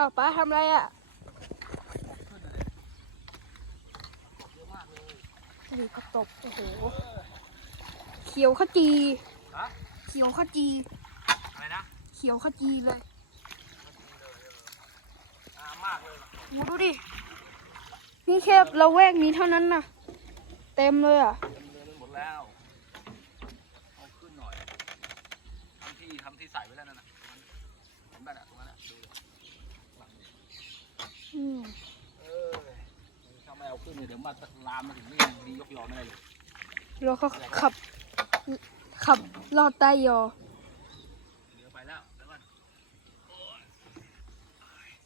อ้าวป้าทำอะไรอะขึ้นเลยเยอะมากเลยนี่ผักตบโอ้โหเขียวขจีฮะ เขียวขจีอะไรนะเขียวขจีเลยอ่ามากเลยมาดูดินี่แค่เราแวกนี้เท่านั้นนะเต็มเลยอะ เต็มเลยไปหมดแล้วเอาขึ้นหน่อยทำที่ทำที่ใส่ไว้แล้วนั่นน่ะเห็นป่ะน่ะตรงนั้นน่ะดูดิหลังดิ อืม เออถ้าไม่ เอาขึ้นเนี่ยเดี๋ยวมาลามมาถึงนี่ดียกยอไม่ได้เลยแล้วก็ขับ ขับลอดใต้ยอเดี๋ยวไปแล้วเดี๋ยวก่อน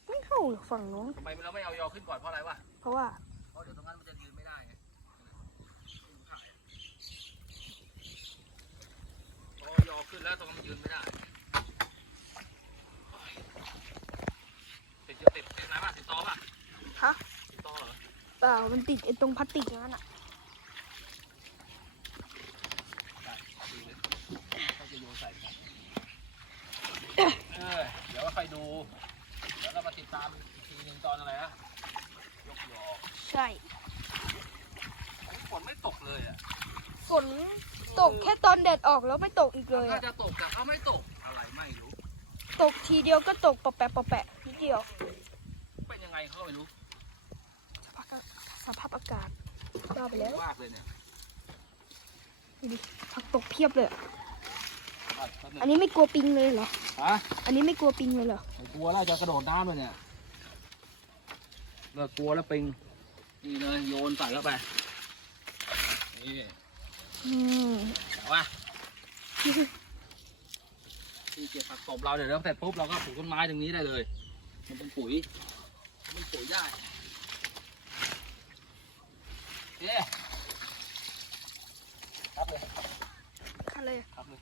ไม่เข้าหรอกฝั่งโน้นทำไมเราไม่เอายอขึ้นก่อนเพราะอะไรวะเพราะว่าเพราะเดี๋ยวตรงนั้นมันจะยืนไม่ได้ไงพอยอขึ้นแล้วตรงนั้นมันยืนไม่ได้ติดเยอะติดติดอะไรบ้างติดตอป่ะ ฮะ ติดตอเหรอ เปล่า มันติดไอ้ตรงพลาสติกอย่างนั้นอะได้ดีเลยเขาจะโยนใส่กันเออเดี๋ยวค่อยดูเดี๋ยวเรามาติดตามอีกทีหนึงตอนอะไรนะ ยกยอใช่ ฝนไม่ตกเลยอะฝนตกแค่ตอนแดดออกแล้วไม่ตกอีกเลยน่าอะจะตกแต่เขาไม่ตก อะไรไม่รู้ ตกทีเดียวก็ตกปะแปะปะแปะนิดเดียว เป็นยังไงเขาก็ไม่รู้ สภาพอากาศ บ้าไปแล้วมากเลยเนี่ยดูดิผักตกเพียบเลยอะบ้านเขาเนี่ยอันนี้ไม่กลัวปิงเลยเหรอ ฮะอันนี้ไม่กลัวปิงเลยเหรอ ไม่กลัวแล้วจะกระโดดน้ำเลยเนี่ยเลิกกลัวแล้วปิง นี่เลยโยนใส่เข้าไป นี่อืมแต่ว่าที่เก็บผักตบเราเดี๋ยวเราเสร็จปุ๊บเราก็ปลูกต้นไม้ตรงนี้ได้เลย มันเป็นปุ๋ย มันเป็นปุ๋ยได้ เอ๊ะครับเลยคันเลยครับเลย